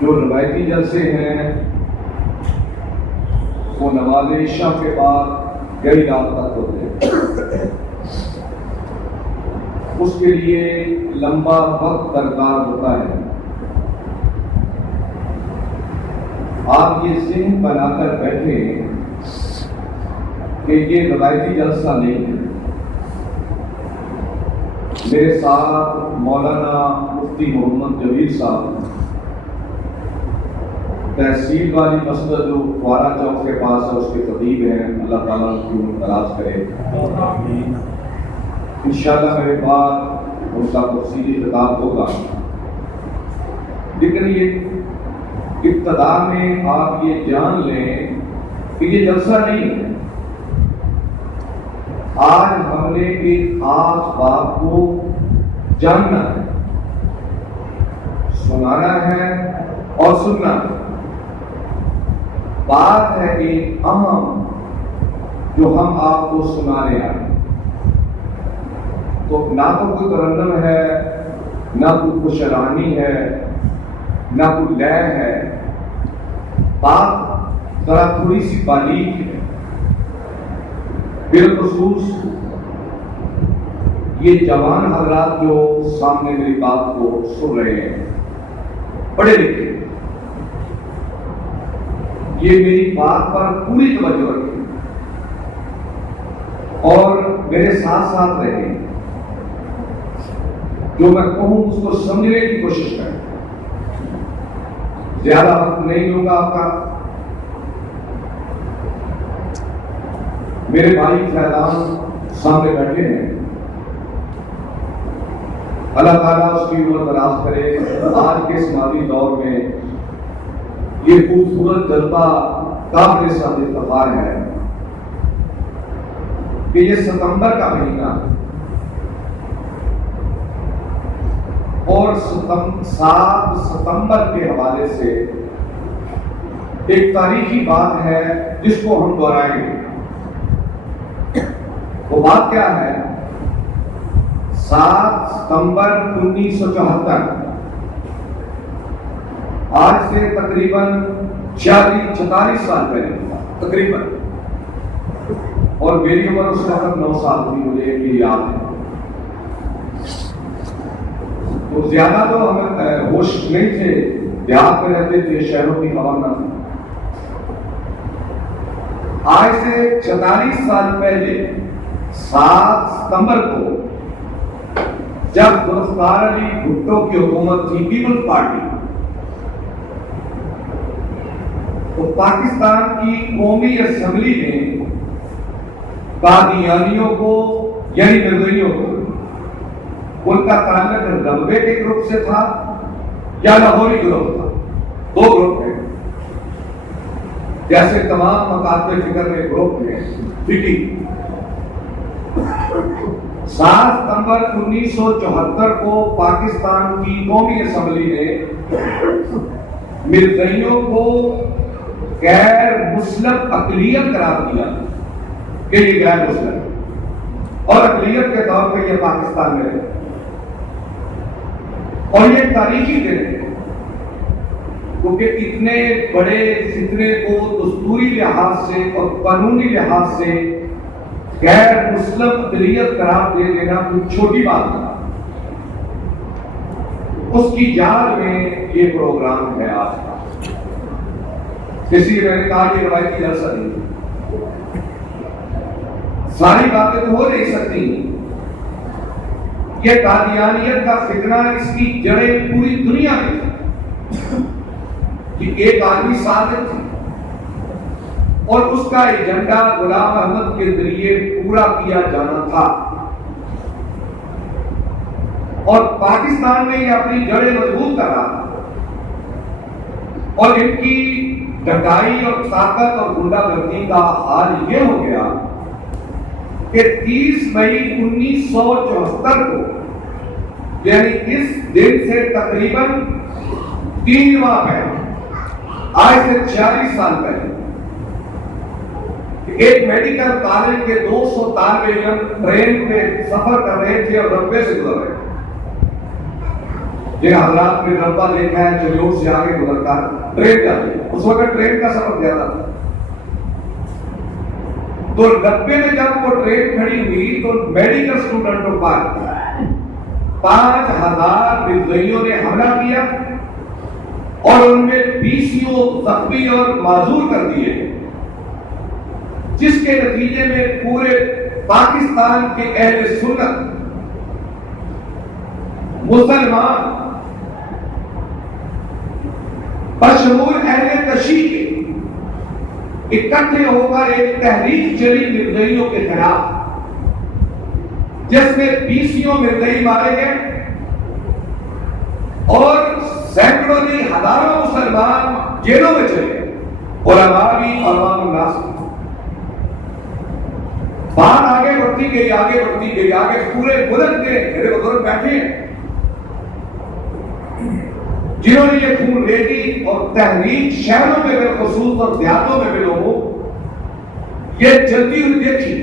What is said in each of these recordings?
جو روایتی جلسے ہیں وہ نماز عشاء کے بعد گئی رات تک ہوتے ہیں. اس کے لیے لمبا وقت درکار ہوتا ہے. آپ یہ ذہن بنا کر بیٹھے کہ یہ روایتی جلسہ نہیں ہے. میرے ساتھ مولانا مفتی محمد جمیل صاحب تحصیل والی مسجد جو کوارا چوک کے پاس ہے اس کے خطیب ہیں. اللہ تعالیٰ ان کی عمر دراز کرے. انشاءاللہ میرے بعد ان کا تفصیلی خطاب ہوگا. لیکن یہ ابتدا میں آپ یہ جان لیں کہ یہ جلسہ نہیں ہے. آج ہم نے ایک خاص بات کو جاننا ہے, سنانا ہے اور سننا ہے. بات ہے ایک اہم جو ہم آپ کو سنانے آئے. تو نہ تو کوئی ترنم ہے, نہ کوئی خوشرانی ہے, نہ کوئی لے ہے. بات ذرا تھوڑی سی باریک ہے. بالخصوص یہ جوان حضرات جو سامنے میری بات کو سن رہے ہیں, پڑھے لکھے, یہ میری بات پر پوری توجہ رکھیں اور میرے ساتھ ساتھ رہیں. جو میں کہوں اس کو سمجھنے کی کوشش کریں. زیادہ وقت نہیں لوں گا آپ کا. میرے بھائی فیضان سامنے بیٹھے ہیں. اللہ تعالیٰ اس کی عمر دراز کرے. آج کے سماجی دور میں یہ خوبصورت جذبہ قابل ساتھ اتفاق ہے کہ یہ ستمبر کا مہینہ اور 7 ستمبر کے حوالے سے ایک تاریخی بات ہے جس کو ہم دہرائیں گے. وہ بات کیا ہے؟ 7 ستمبر 1974 آج سے تقریباً 46 سال پہلے تقریباً, اور میری عمر اس وقت 9 سال تھی. مجھے یہ یاد ہے. تو زیادہ تو ہمیں ہوش نہیں تھے, دیہات میں رہتے تھے, شہروں کی خبر نہ تھی. آج سے 46 سال پہلے 7 ستمبر کو جب ذوالفقار علی بھٹو کی حکومت تھی, پیپلز پارٹی, تو پاکستان کی قومی اسمبلی نے قادیانیوں کو یعنی مرزائیوں کو, ان کا تعلق رغبے کے گروپ سے تھا یا لاہوری گروپ تھا. 2 گروپ ہیں, جیسے تمام مکاتب فکر میں گروپ ہیں. فکی 7 ستمبر 1974 کو پاکستان کی قومی اسمبلی نے مرزائیوں کو غیر مسلم اقلیت قرار دیا کہ یہ غیر مسلم اور اقلیت کے طور پہ یہ پاکستان میں رہے. اور یہ تاریخی دن ہے کیونکہ اتنے بڑے فتنے کو دستوری لحاظ سے اور قانونی لحاظ سے غیر مسلم اقلیت قرار دے دینا کوئی چھوٹی بات نہیں. اس کی یاد میں یہ پروگرام ہے آج کا. کسی میں نے کہا کہ روایتی جلسہ نہیں, ساری باتیں تو ہو نہیں سکتی. یہ قادیانیت کا فتنہ اس کی جڑیں پوری دنیا میں تھی کہ ایک آدمی صادق تھی اور اس کا ایجنڈا غلام احمد کے ذریعے پورا کیا جانا تھا. اور پاکستان میں یہ اپنی جڑیں مضبوط کر رہا تھا اور ان کی ڈکائی اور طاقت اور غنڈہ گردی کا حال یہ ہو گیا کہ 30 مئی 1974 کو یعنی اس دن سے تقریباً 3 ماہ پہلے, آج سے 46 سال پہلے, ایک میڈیکل کالج کے 200 طالب علم ٹرین پہ سفر کر رہے تھے اور رنوے سے گزر رہے تھے. جن حضرات نے ڈبہ دیکھا ہے چلیوٹ سے آگے گزر کر ٹرین جاتی ہے، اس وقت ٹرین کا سفر زیادہ تھا، تو ڈبے میں جب وہ ٹرین کھڑی ہوئی تو میڈیکل اسٹوڈنٹوں پر 5000 مردئیوں نے حملہ کیا اور ان میں 20 زخمی اور معذور کر دیے، جس کے نتیجے میں پورے پاکستان کے اہل سنت مسلمان بشمول اہل تشیع کے اکٹھے ہو کر ایک تحریک چلی مردئیوں کے خلاف، جس میں 20 مردئی مارے گئے اور سینکڑوں نہیں ہزاروں مسلمان جیلوں میں چلے گئے، علماء بھی عوام الناس بھی۔ بات آگے بڑھتی گئی، آگے بڑھتی گئی، آگے پورے ملک میں میرے بزرگ بیٹھے ہیں جنہوں نے یہ خون ریزی اور تحریک شہروں میں بالخصوص اور دیہاتوں میں بھی لوگوں یہ چلتی ہوئی دیکھی۔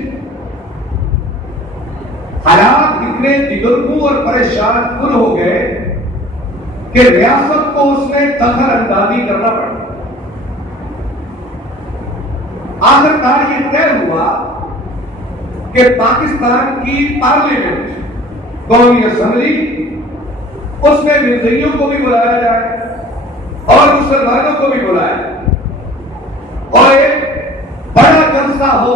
حالات اتنے دگرگوں اور پریشان کن ہو گئے کہ ریاست کو اس میں دخل اندازی کرنا پڑا۔ آخرکار یہ طے ہوا کہ پاکستان کی پارلیمنٹ، قومی اسمبلی، اس میں مردئیوں کو بھی بلایا جائے اور مسلمانوں کو بھی بلایا جائے اور ایک بڑا جلسہ ہو،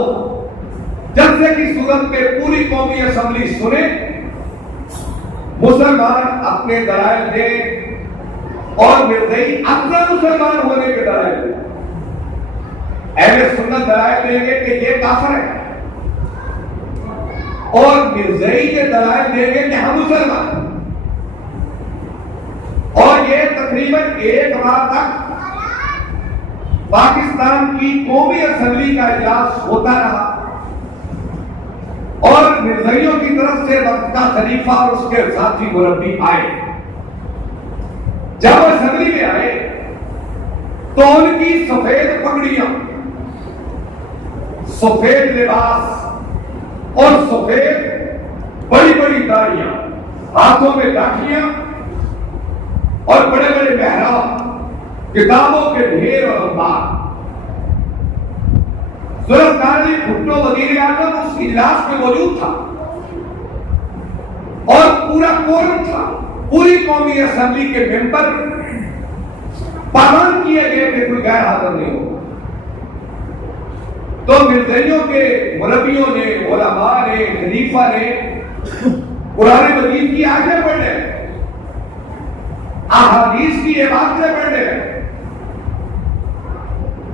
جلسے کی صورت میں پوری قومی اسمبلی سنے، مسلمان اپنے دلائل دیں اور مردئی اپنا مسلمان ہونے کے دلائل دیں۔ اہل سنت دلائل دیں گے کہ یہ کافر ہے اور مرزائی کے دلائل دیں گے کہ ہم مسلمان، اور یہ تقریباً 1 ماہ تک پاکستان کی قومی اسمبلی کا اجلاس ہوتا رہا اور مرزائیوں کی طرف سے وقت کا خلیفہ اور اس کے ساتھی مربی آئے۔ جب اسمبلی میں آئے تو ان کی سفید پگڑیاں، سفید لباس اور سفید بڑی بڑی داڑیاں، ہاتھوں میں لاٹھیاں اور بڑے بڑے محراب، کتابوں کے ڈھیر اور انبار۔ ذوالفقار علی بھٹو وزیر اعظم اس اجلاس میں موجود تھا اور پورا کورم تھا، پوری قومی اسمبلی کے ممبر پابند کیے گئے کہ کوئی غیر حاضر نہیں ہو۔ تو مرزائیوں کے مربیوں نے، علماء نے، خلیفہ نے قرآن مجید کی آیتیں پڑھنے، احادیث کی عبادتیں پڑھنے،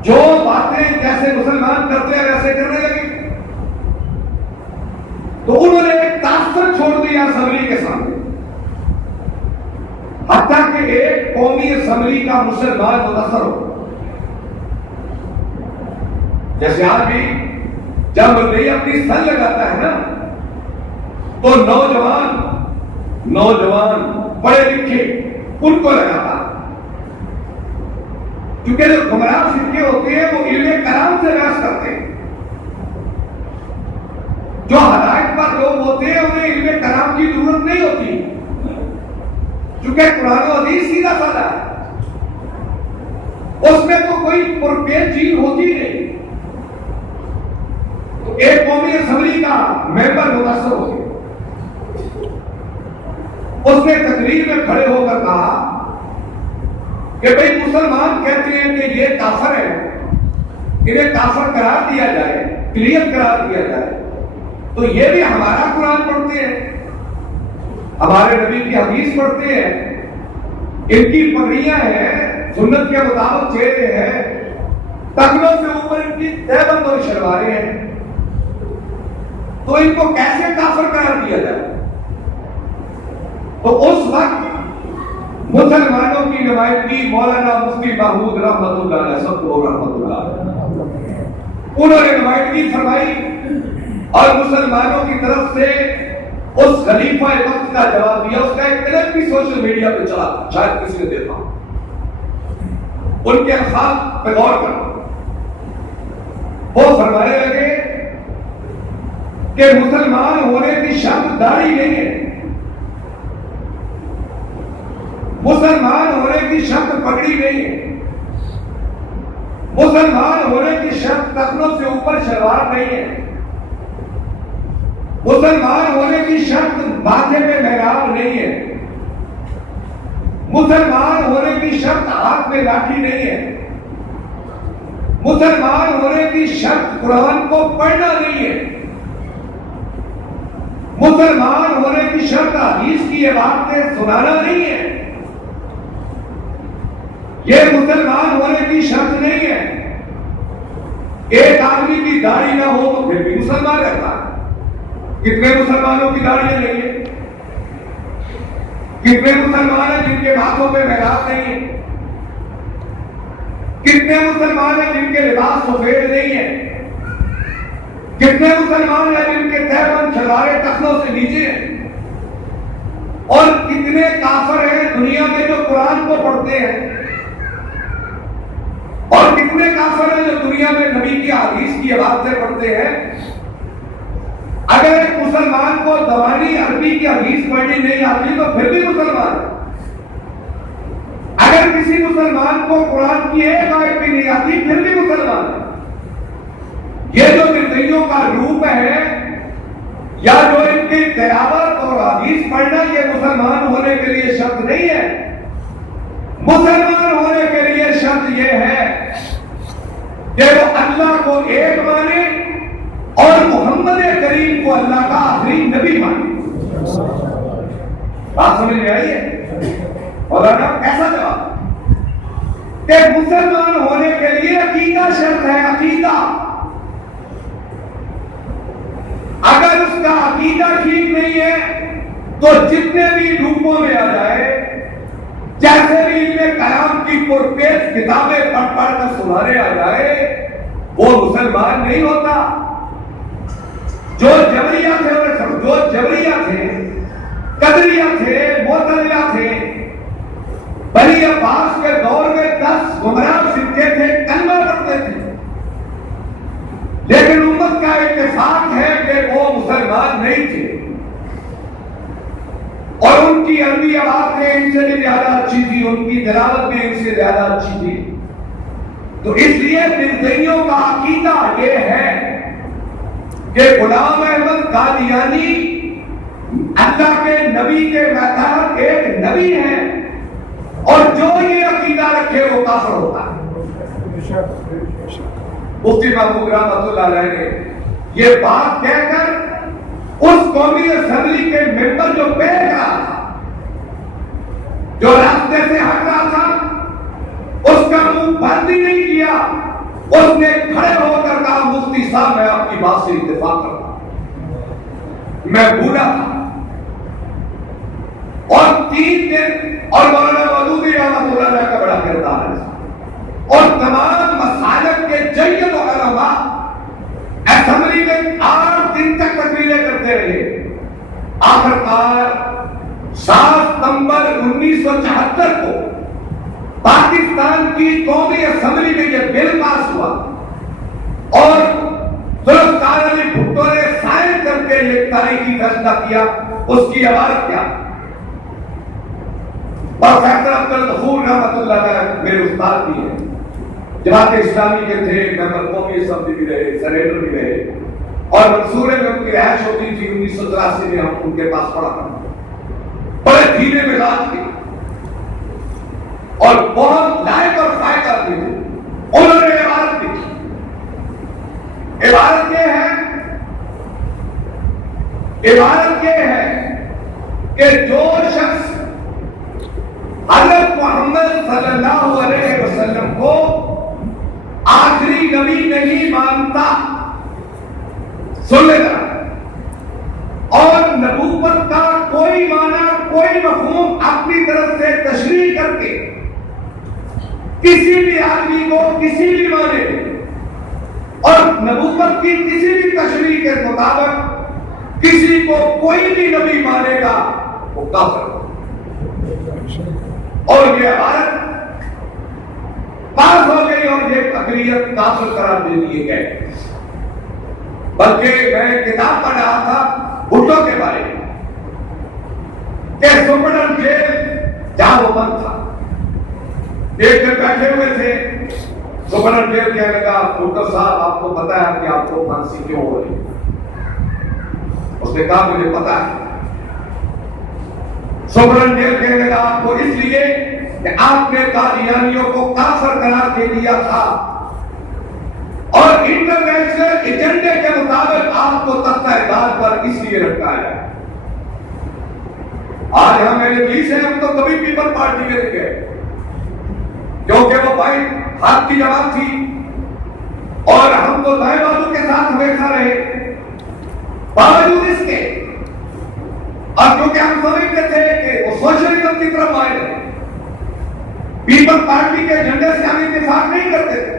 جو باتیں جیسے مسلمان کرتے ہیں ویسے کرنے لگے، تو انہوں نے ایک تاثر چھوڑ دیا اسمبلی کے سامنے، حتیٰ کہ ایک قومی اسمبلی کا مسلمان متاثر ہو۔ جیسے آج بھی جب مردئی اپنی سن لگاتا ہے نا تو نوجوان پڑھے لکھے ان کو لگاتا، کیونکہ جو گمراہ فرقے ہوتے ہیں وہ علم کلام سے بحث کرتے ہیں، جو ہدایت پر لوگ ہوتے ہیں انہیں علم کلام کی ضرورت نہیں ہوتی، کیونکہ قرآن و حدیث سیدھا سادہ ہے، اس میں تو کوئی پرپیش چیز ہوتی نہیں۔ تو ایک قومی اسمبلی کا ممبر متاثر ہو گیا، اس نے تقریر میں کھڑے ہو کر کہا کہ بھئی مسلمان کہتے ہیں کہ یہ کافر ہے، انہیں کافر قرار دیا جائے، کلیئر قرار دیا جائے، تو یہ بھی ہمارا قرآن پڑھتے ہیں، ہمارے نبی کی حدیث پڑھتے ہیں، ان کی پگڑیاں ہیں، سنت کے مطابق چہرے ہیں، ٹخنوں سے اوپر ان کی تہبند اور شلواریں ہیں، تو ان کو کیسے کافر قرار دیا جائے؟ تو اس وقت مسلمانوں کی نمائندگی مولانا مفتی محمود رحمت اللہ علیہ سب کو رحمت اللہ علیہ، انہوں نے نمائندگی فرمائی اور مسلمانوں کی طرف سے اس خلیفہ وقت کا جواب دیا۔ اس کا ایک کلپ بھی سوشل میڈیا پہ چلا، شاید کسی نے دیکھا، ان کے الفاظ پہ غور کرو۔ وہ فرمانے لگے کہ مسلمان ہونے کی شرط داڑھی نہیں ہے، مسلمان ہونے کی شرط پگڑی نہیں ہے، مسلمان ہونے کی شرط ٹخنوں سے اوپر شلوار نہیں ہے، مسلمان ہونے کی شرط ماتھے پہ محراب نہیں ہے، مسلمان ہونے کی شرط ہاتھ میں لاٹھی نہیں ہے، مسلمان ہونے کی شرط قرآن کو پڑھنا نہیں ہے، مسلمان ہونے کی شرط حدیث کی یہ باتیں سنانا نہیں ہے، یہ مسلمان ہونے کی شرط نہیں ہے۔ ایک آدمی کی داڑھی نہ ہو تو پھر بھی مسلمان رہتا ہے۔ کتنے مسلمانوں کی داڑھیاں نہیں ہیں؟ کتنے مسلمان ہیں جن کے ہاتھوں پہ محراب نہیں ہے؟ کتنے مسلمان ہیں جن کے لباس سفید نہیں ہے؟ کتنے مسلمان ہیں جن کے تہبند شلواریں ٹخنوں سے نیچے ہیں؟ اور کتنے کافر ہیں دنیا میں جو قرآن کو پڑھتے ہیں؟ اور کتنے کافر ہیں جو دنیا میں نبی کی حدیث کی عبادتیں پڑھتے ہیں؟ اگر ایک مسلمان کو دوانی عربی کی حدیث پڑھنی نہیں آتی تو پھر بھی مسلمان ہے۔ اگر کسی مسلمان کو قرآن کی ایک آیت بھی نہیں آتی پھر بھی مسلمان ہے۔ یہ جو نردیوں کا روپ ہے یا جو ان کی تلاوت اور حدیث پڑھنا یہ مسلمان ہونے کے لیے شرط نہیں ہے۔ مسلمان ہونے کے لیے شرط یہ ہے کہ وہ اللہ کو ایک مانے اور محمد کریم کو اللہ کا آخری نبی مانے۔ بات سمجھ میں آئی ہے؟ مولانا ایسا جواب کہ مسلمان ہونے کے لیے عقیدہ شرط ہے، عقیدہ۔ اگر اس کا عقیدہ ٹھیک نہیں ہے تو جتنے بھی روپوں میں آ جائے، جیسے بھی علم کلام کی پرپیش کتابیں پڑھ پڑھ کر سنانے آ جائے، وہ مسلمان نہیں ہوتا۔ جو جبریہ تھے، قدریہ تھے، معتزلہ تھے، بنی عباس کے دور میں 10 گمراہ سکے تھے، کلمہ پڑھتے تھے، لیکن امت کا اتفاق ہے کہ وہ مسلمان نہیں تھے، اور ان کی عربی عبادتیں ان سے بھی زیادہ اچھی تھی، ان کی تلاوت بھی ان سے زیادہ اچھی تھی۔ تو اس لیے نردیوں کا عقیدہ یہ ہے کہ غلام احمد قادیانی اللہ کے نبی کے ماتحت ایک نبی ہے، اور جو یہ عقیدہ رکھے وہ کافر ہوتا ہے۔ مفتی محمود رحمۃ اللہ علیہ نے یہ بات کہہ کر اس قومی اسمبلی کے ممبر جو بیٹھ رہا تھا، جو راستے سے ہٹ رہا تھا، اس کا منہ بند ہی نہیں کیا، اس نے کھڑے ہو کر کہا مفتی صاحب میں آپ کی بات سے اتفاق کرتا ہوں، میں بھولا تھا۔ اور 3 دن اور مولانا مودودی رحمۃ اللہ علیہ کا بڑا کردار ہے، اور تمام مسالک کے جید علماء اسمبلی میں 8 دن تک تقریریں کرتے رہے۔ آخرکار 7 ستمبر 1974 کو پاکستان کی قومی اسمبلی میں یہ بل پاس ہوا، اور ذوالفقار علی بھٹو نے سائن کر کے یہ تاریخی فیصلہ کیا۔ اس کی عبارت کیا؟ پروفیسر عبدالغفور رحمۃ اللہ علیہ میرے استاد بھی ہیں، جماعت اسلامی کے تھے، ممبر قومی اسمبلی بھی رہے، سینیٹر بھی رہے، اور منصورے میں ان کی رہائش ہوتی تھی۔ 1983 میں ہم ان کے پاس پڑھا کرتے، بڑے دھیرے مزاج کے اور بہت لائق اور فائق آدمی تھے۔ انہوں نے عبارت لکھی، عبارت یہ ہے کہ جو شخص حضرت محمد صلی اللہ علیہ وسلم کو آخری نبی نہیں مانتا، سن لینا، اور نبوت کا کوئی معنی کوئی مفہوم اپنی طرف سے تشریح کر کے کسی بھی آدمی کو کسی بھی معنی اور نبوت کی کسی بھی تشریح کے مطابق کسی کو کوئی بھی نبی مانے گا وہ کافر۔ اور یہ عبارت پاس ہو گئی اور یہ اقلیت کافر قرار دے دیے گئے۔ بلکہ میں کتاب پڑھ رہا تھا بھٹو کے بارے میں کہ سپرڈن جیل جہاں وہ پابند تھا. ایک دن بیٹھے ہوئے تھے, سپرنٹینڈنٹ کہنے لگا, ڈاکٹر صاحب آپ کو پتا ہے کہ آپ کو پھانسی کیوں ہو رہی؟ اس نے کہا مجھے پتا ہے. سپرنٹینڈنٹ کہنے لگا آپ کو اس لیے کہ آپ نے قادیانیوں کو کافر قرار دے دیا تھا اور انٹرنیشنل ایجنڈے کے مطابق آپ کو تختہ اعدام پر اس لیے لٹکایا ہے. آج ہم میرے بیچ ہیں, ہم تو کبھی پیپل پارٹی میں نہیں گئے کیونکہ وہ بھائی ہاتھ کی جماعت تھی اور ہم تو دائیں بازو کے ساتھ ہمیشہ رہے. باوجود اس کے اور کیونکہ ہم سمجھتے تھے کہ وہ سوشلزم کی طرف مائل ہے, پیپل پارٹی کے ایجنڈے سے ہم اتفاق نہیں کرتے تھے,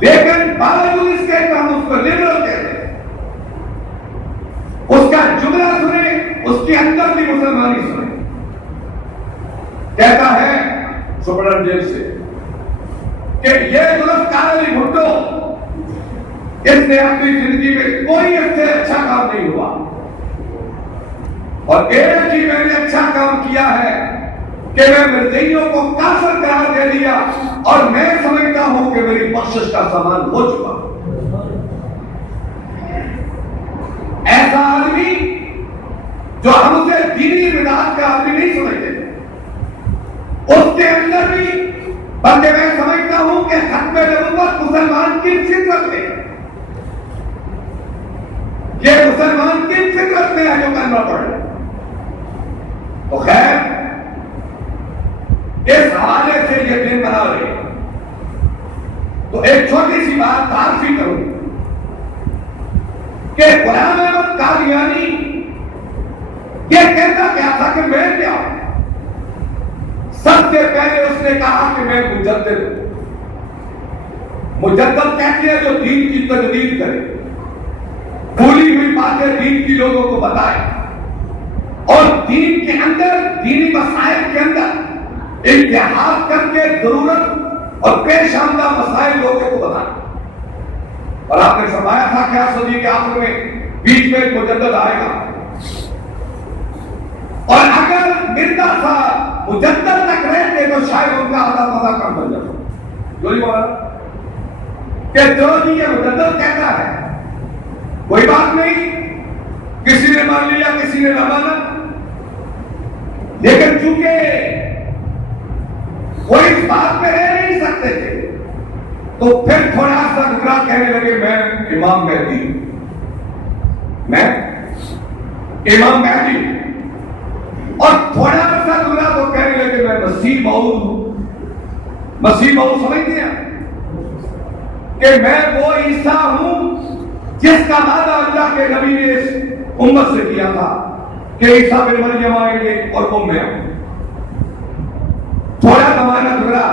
لیکن باوجود اس کے ہم اس کو لبرل کہتے ہیں. اس کا جملہ سنیں, اس کے اندر بھی مسلمانی سنیں. کہتا ہے سپرنٹینڈنٹ سے کہ یہ ذوالفقار علی بھٹو اس نے اپنی زندگی میں کوئی اس سے اچھا کام نہیں ہوا, اور ایک ہی میں نے اچھا کام کیا ہے کہ میں مرزائیوں کو کافر قرار دے دیا اور میں سمجھتا ہوں کہ میری بخشش کا سامان ہو چکا. ایسا آدمی جو ہم اسے دینی بدعت کا آدمی نہیں سمجھتے, اس کے اندر بھی بلکہ میں سمجھتا ہوں کہ ختم نبوت مسلمان کی فطرت میں, یہ مسلمان کی فطرت میں ہے جو کرنا پڑے. تو خیر اس حوالے سے یہ دن بنا رہے تو ایک چھوٹی سی بات تعارفی کروں کہ غلام احمد قادیانی یہ کہتا کیا تھا کہ میں کیا ہوں. سب سے پہلے اس نے کہا کہ میں مجدد ہوں. مجدد کہتے ہیں جو دین کی تجدید کرے, بھولی ہوئی باتیں دین کی لوگوں کو بتائے اور دین کے اندر, دینی مسائل کے اندر اتحاد کر کے ضرورت اور پیش آمدہ مسائل لوگوں کو بتائے. اور آپ نے فرمایا تھا کیا صدی کے آخر میں بیچ میں ایک مجدد آئے گا, اور اگر مرزا صاحب مجدد تک رہتے تو شاید ان کا آدھا مزہ کم بن جاتا. جو نہیں بولا کہ جو بھی یہ مجدد کہتا ہے کوئی بات نہیں, کسی نے مان لیا کسی نے نہ مانا, لیکن چونکہ وہ اس بات پہ رہ نہیں سکتے تھے تو پھر تھوڑا سا گزرا کہنے لگے میں امام مہدی, میں امام مہدی, اور تھوڑا سا گزرا تو کہنے لگے میں مسیح موعود ہوں. مسیح موعود سمجھتے ہیں کہ میں وہ عیسیٰ ہوں جس کا وعدہ اللہ کے نبی نے اس امت سے کیا تھا کہ عیسیٰ بن مریم آئیں گے اور وہ میں ہوں. تھوڑا زمانہ گزرا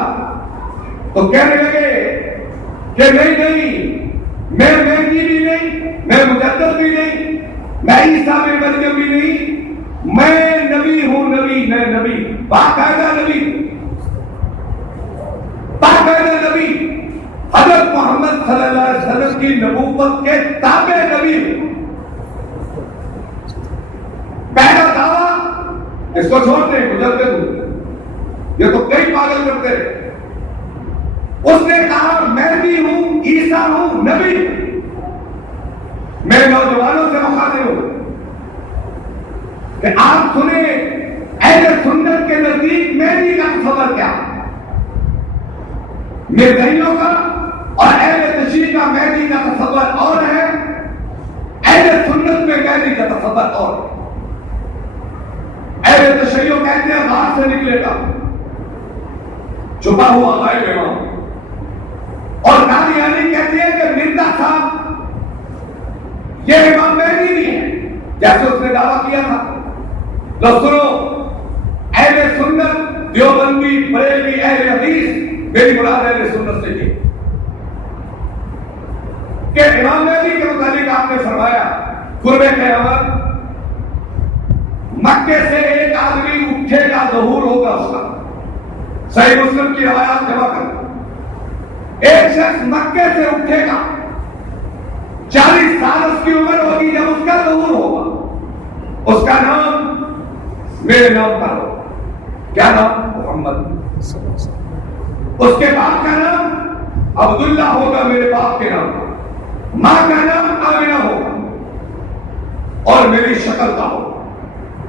تو کہنے لگے کہ نہیں میں مہدی بھی نہیں, میں مجدد بھی نہیں, میں عیسیٰ بن مریم بھی نہیں, میں نبی ہوں. نبی, میں نبی, باقاعدہ نبی, باقاعدہ نبی, حضرت محمد صلی اللہ علیہ وسلم کی نبوت کے تابع نبی. پہلا دعویٰ اس کو چھوڑ دیں, مجدد ہوں, یہ تو کئی پاگل کرتے ہیں. اس نے کہا میں بھی ہوں, عیسیٰ ہوں, نبی, میں نوجوانوں سے مخاطب ہوں کہ آپ سنیں اہل سنت کے نزدیک مہدی کا تصور کیا, مرزائیوں کا اور اہل تشیع کا مہدی کا تصور اور ہے, اہل سنت میں مہدی کا تصور اور ہے. اہل تشیع کہتے ہیں باہر سے نکلے گا, چھپا ہوا غائب امام, اور قادیانی کہتے ہیں کہ مرزا صاحب یہ امام مہدی بھی ہے جیسے اس نے دعویٰ کیا تھا. تو سنو اہل سنت, دیوبندی, بریلوی, اہل حدیث, میری مراد اہل سنت سے کی کہ امام مہدی کے متعلق آپ نے فرمایا قرب قیامت مکے سے ایک آدمی اٹھے گا, ظہور ہوگا اس کا. صحیح مسلم کی روایات جمع کر, ایک شخص مکے سے اٹھے گا, 40 سال اس کی عمر ہوگی جب اس کا ظہور ہوگا, اس کا نام میرے نام پر ہوگا. کیا نام؟ محمد۔ اس کے باپ کا نام عبداللہ ہوگا، میرے باپ کے نام کا، ماں کا نام آمنہ ہوگا، اور میری شکل کا ہوگا،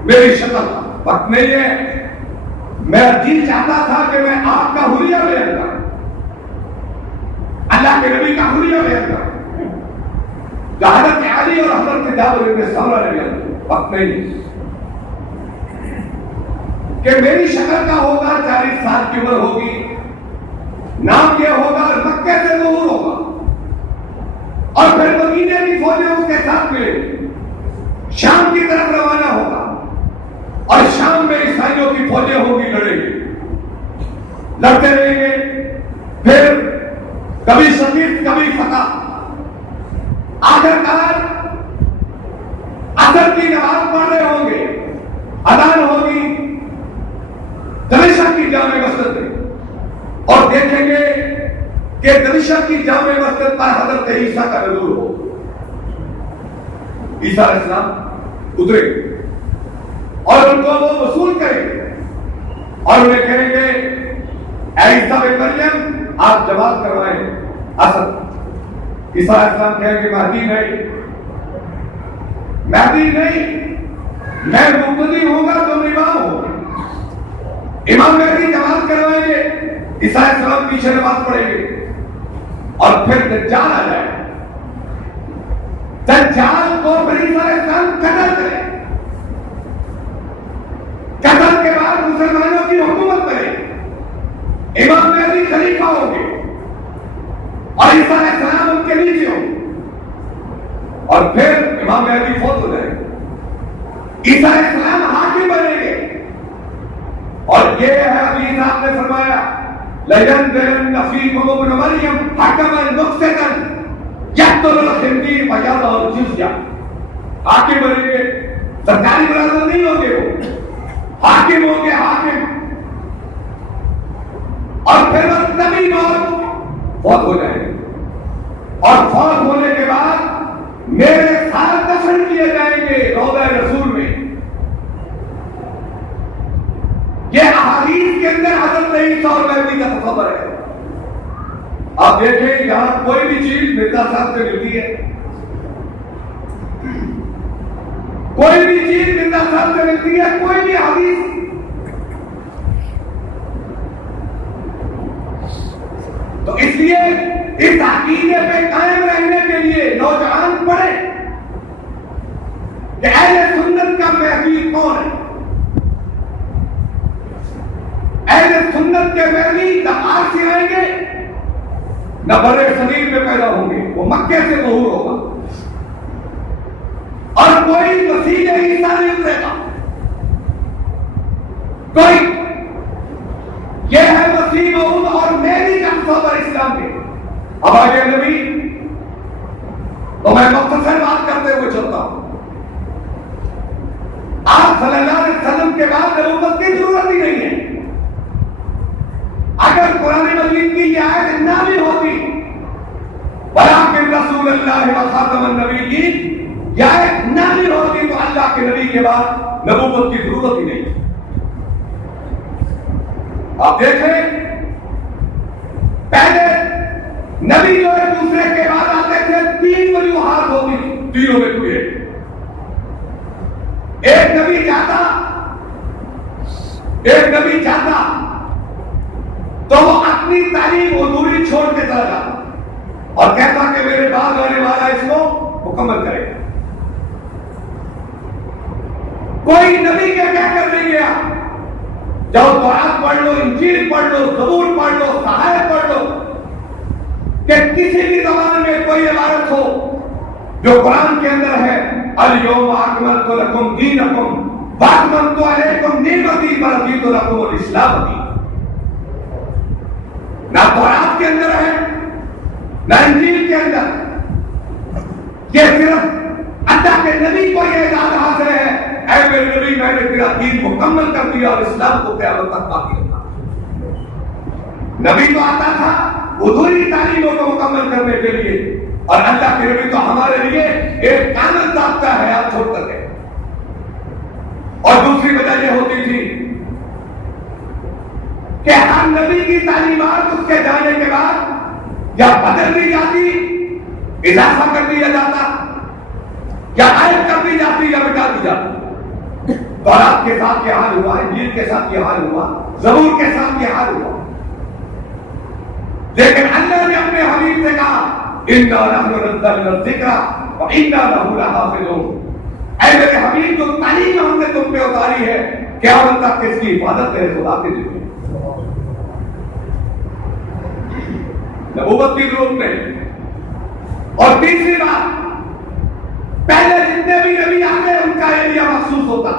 میری شکل کا وقت نہیں ہے۔ میں دل چاہتا تھا کہ میں آپ کا حلیہ بیان کروں، اللہ کے نبی کا حلیہ بیان کروں، جو حضرت علی اور حضرت جابر بن سمرہ نے بیان کیا۔ وقت نہیں کہ میری شکل کا ہوگا، 40 سال کی عمر ہوگی، نام یہ ہوگا، مکے سے ظہور ہوگا، اور پھر مدینے کی فوجیں اس کے ساتھ ملیں، شام کی طرف روانہ ہوگا، اور شام میں عیسائیوں کی فوجیں ہوگی، لڑیں گے، لڑتے رہیں گے، پھر کبھی شدید کبھی فتح، آخرکار عصر کی نماز پڑھ رہے ہوں گے، اذان ہوگی دمشق کی جامع مسجد میں، اور دیکھیں گے کہ دمشق کی جامع مسجد پر حضرت عیسیٰ کا نزول ہو، عیسیٰ علیہ السلام اترے اور ان کو وہ وصول کریں گے، اور انہیں کہیں گے اے عیسیٰ بن مریم آپ جماعت کروائیں اصل۔ عیسیٰ علیہ السلام کہیں گے مہدی نہیں، مہدی نہیں، میں مقتدی ہوں گا تم امام ہو، امام مہدی جماعت کروائیں گے، عیسیٰ علیہ السلام پیچھے نماز پڑھیں گے، اور پھر دجال آ جائے، دجال کو پھر عیسیٰ علیہ السلام قتل کرے، قتل کے بعد مسلمانوں کی حکومت کرے، امام مہدی خلیفہ ہوں گے، اور عیسیٰ علیہ السلام ان کے نیچے ہوں گے، اور پھر امام مہدی فوت ہو جائے گا، عیسیٰ علیہ السلام حاکم بنیں گے، اور یہ ہے ابھی صاحب نے فرمایا لَيَنْزِلَنَّ فِيكُمُ ابْنُ مَرْيَمَ حَكَمًا مُقْسِطًا يَقْتُلُ الْخِنْزِيرَ وَيَضَعُ الْجِزْيَةَ۔ حاکم بنیں گے، سرکاری ملازم نہیں ہوں گے، وہ حاکم ہوں گے، حاکم، اور پھر وہ تبھی فوت ہو جائیں گے، اور فوت ہونے کے بعد میرے ساتھ دفن کیے جائیں گے روضہ رسول میں۔ یہ احادیث کے اندر حضرت عیسیٰ اور مہدی کا تصور ہے۔ آپ دیکھیں یہاں کوئی بھی چیز مرزا صاحب سے ملتی ہے، کوئی بھی چیز مرزا صاحب سے ملتی ہے، کوئی بھی حدیث، تو اس لیے اس عقیدے پہ قائم رہنے کے لیے نوجوان پڑھیں کہ اہل سنت کا مہدی کون ہے۔ اہل سنت کے مہدی نہ باہر سے آئیں گے نہ بڑے صغیر میں پیدا ہوں گے، وہ مکے سے ظہور ہوگا، اور کوئی مسیح عیسیٰ نہیں اترے گا، کوئی، یہ ہے مسیح موعود اور مہدی کا تصور اسلام کے۔ اب آگے نبی، تو میں مختصر بات کرتے ہوئے چلتا ہوں، آپ صلی اللہ علیہ وسلم کے بعد نبوت کی ضرورت ہی نہیں ہے۔ اگر قرآن مجید کی یہ آیت نازل ہوتی وَلَٰكِن رَسُولَ اللَّهِ وَخَاتَمَ النَّبِيِّينَ، یہ آیت نازل ہوتی تو اللہ کے نبی کے بعد نبوت کی ضرورت ہی نہیں۔ آپ دیکھیں پہلے نبی جو ایک دوسرے کے بعد آتے تھے، 3 وجوہات ہوتی، تینوں میں کوئی ایک نبی چاہتا تو وہ اپنی تعلیم ادھوری چھوڑ کے چلا جاتا اور کہتا کہ میرے بعد آنے والا اس کو مکمل کرے گا۔ کوئی نبی کے کہہ کر نہیں گیا جب قرآن پڑھ لو، انجیل پڑھ لو، زبور پڑھ لو، صحائف پڑھ لو، کہ کسی بھی زبان میں کوئی عبارت ہو جو قرآن کے اندر ہے اليوم اکملت لکم دینکم واتممت علیکم نعمتی ورضیت لکم الاسلام دین، نہ قرآن کے اندر ہے نہ انجیل کے اندر۔ یہ صرف اللہ کے نبی کو یہ اعزاز حاصل ہے، اے میرے نبی میں نے تیرا دین مکمل کر دیا اور اسلام کو قیامت تک باقی رکھا۔ نبی تو آتا تھا ادھوری تعلیموں کو مکمل کرنے کے لیے، اور اللہ کے نبی تو ہمارے لیے ایک کامل ضابطہ حیات چھوڑ کر گئے۔ اور دوسری وجہ یہ ہوتی تھی کہ ہر نبی کی تعلیمات اس کے جانے کے بعد یا بدل دی جاتی، اضافہ کر دیا جاتا، یا غائب کر دی جاتی، یا مٹا دی جاتی۔ تورات کے ساتھ یہ حال ہوا، انجیل کے ساتھ یہ حال ہوا، زبور کے ساتھ یہ حال ہوا۔ لیکن اللہ نے اپنے حبیب سے کہا اِنَّا نَحْنُ نَزَّلْنَا الذِّكْرَ وَإِنَّا لَهُ لَحَافِظُونَ، اے میرے حبیب جو تعلیم ہم نے تم پہ اتاری ہے قیامت تک کس کی حفاظت ہے؟ خدا کے ذمہ۔ نبوت کی ضرورت نہیں۔ اور تیسری بات، پہلے جتنے بھی نبی آتے ان کا ایریا مخصوص ہوتا،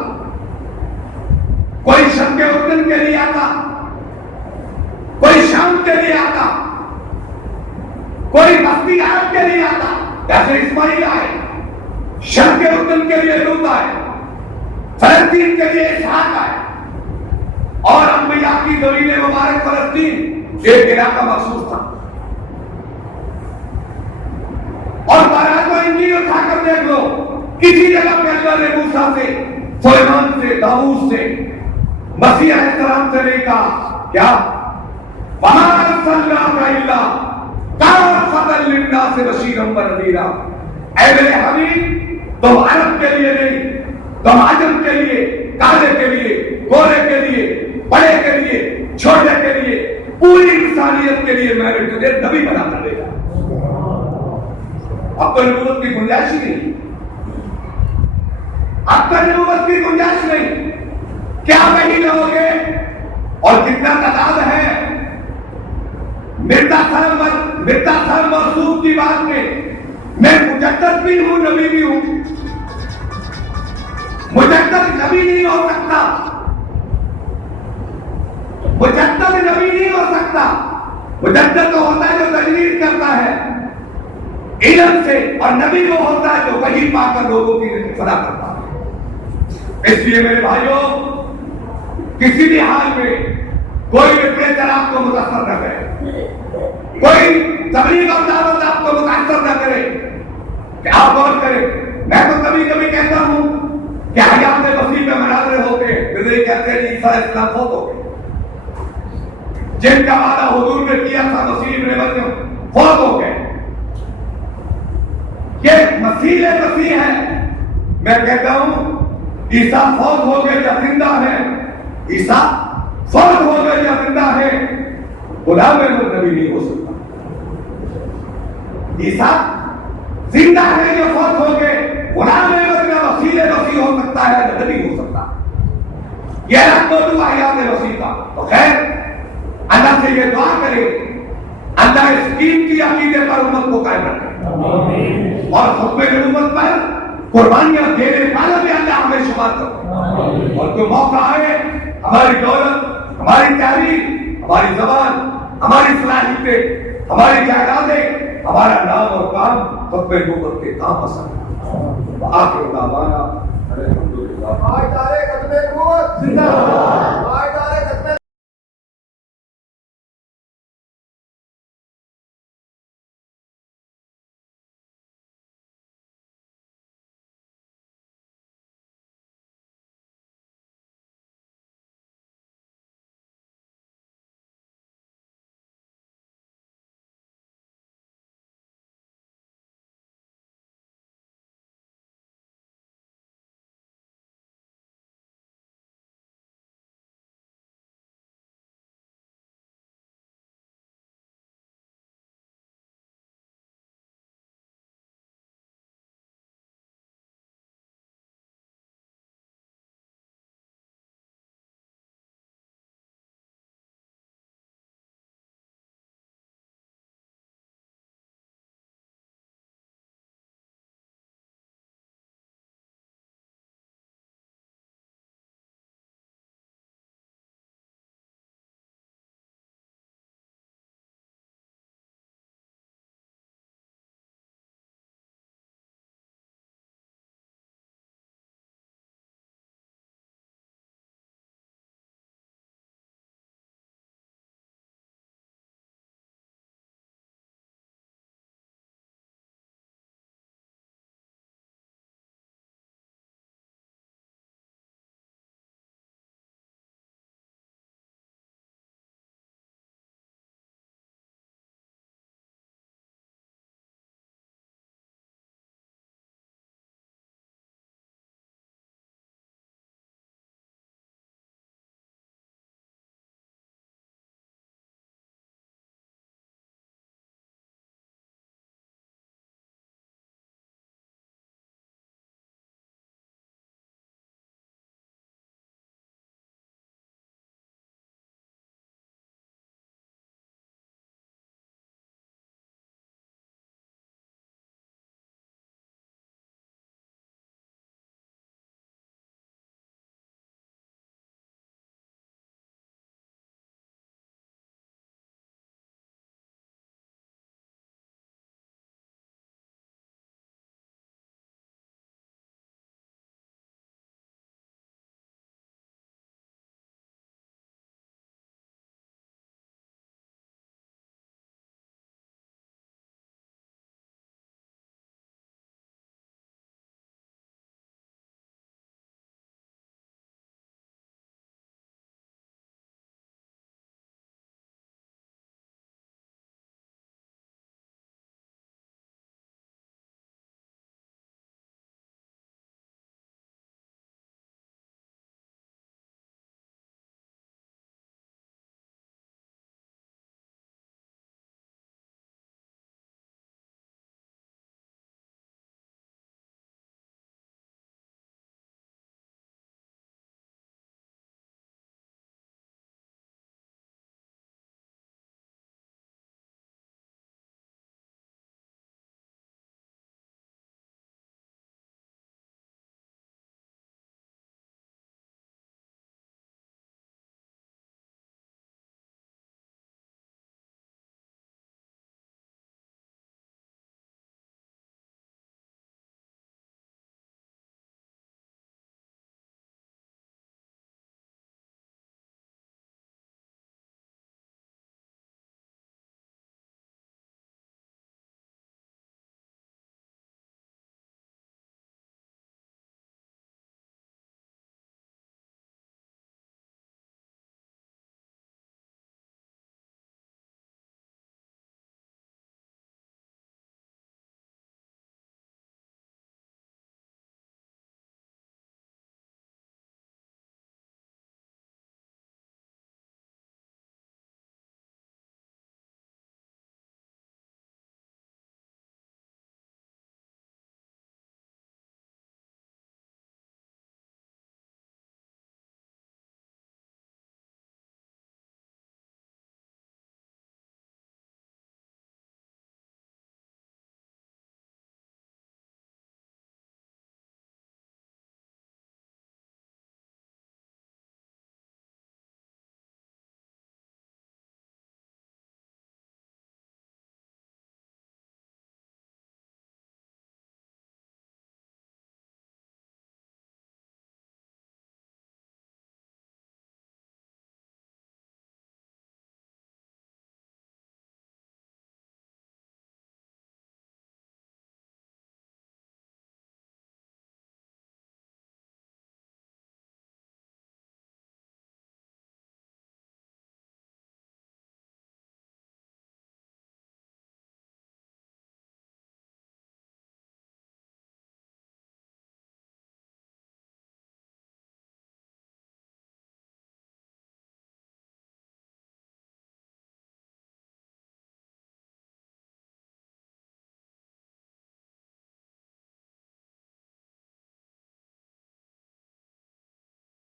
کوئی شرق اردن کے لیے آتا، کوئی شام کے لیے آتا، کوئی بستی عرب کے لیے آتا، جیسے اسماعیل آئے، شرق اردن کے لیے لوط آئے، فلسطین کے لیے اسحاق آئے، اور انبیاء کی زمین مبارک فلسطین ایک علاقہ مخصوص تھا۔ اور بارہ کو انجیل اٹھا کر دیکھ لو، کسی جگہ پہ اللہ نے موسیٰ سے، سلیمان سے، داؤد سے، مسیح علیہ السلام سے نہیں کہا کیا؟ وَمَا أَرْسَلْنَاكَ إِلَّا كَافَّةً لِلنَّاسِ بَشِيرًا وَنَذِيرًا، اے میرے حبیب تم عرب کے لیے نہیں، تم عجم کے لیے، کالے کے لیے، گورے کے لیے، بڑے کے لیے، چھوٹے کے لیے، پوری انسانیت کے لیے میں نے تجھے نبی بنا کر بھیجا۔ اب تو نبوت کی گنجائش نہیں، اب تو نبوت کی گنجائش نہیں۔ کیا وہی لوگ گے اور کتنا تعداد ہے؟ مرتا سر موصوف کی بات میں مجدد بھی ہوں، نبی بھی ہوں۔ مجدد نبی نہیں ہو سکتا، مجدد نبی نہیں ہو سکتا۔ مجدد تو ہوتا ہے جو تجدید کرتا ہے علم سے، اور نبی وہ ہوتا ہے جو وحی پا کر لوگوں کی فلاح کرتا ہے۔ اس لیے میرے بھائیوں، کسی بھی حال میں کوئی لٹریچر آپ کو متاثر نہ کرے، کوئی تبلیغ اور دعوت آپ کو متاثر نہ کرے کہ آپ غور کریں۔ میں تو کبھی کبھی کہتا ہوں کہ حیات مسیح پہ مناظرے ہوتے ہیں، پھر یہ کہتے ہیں عیسیٰ علیہ السلام فوت ہو گئے، جن کا وعدہ حضور نے کیا تھا مسیح ابن مریم فوت ہو گئے۔ یہ مسیح ہے۔ میں کہتا ہوں عیسیٰ فوت ہو گئے یا زندہ ہے، عیسیٰ فوت ہو گئے یا زندہ ہے، غلام احمد نبی نہیں ہو سکتا۔ عیسیٰ زندہ ہے یا فوت ہو گئے، غلام احمد کا مسیح ہو سکتا ہے، نبی ہو سکتا ہے۔ یہ رب موضوع حیات مسیح کا۔ تو خیر اللہ سے یہ دعا کرے اللہ اس قیمتی عقیدے پر امت کو قائم رکھے، اور خطبہ نبوت پر قربانیاں دینے والا بھی اللہ ہمیں شمار کرے۔ اور کوئی موقع آئے، ہماری دولت، ہماری تاریخ، ہماری زبان، ہماری صلاحیتیں، ہماری جائیدادیں، ہمارا نام اور کام خطبہ نبوت کے کام آ سکے۔ وآخر دعوانا الحمدللہ۔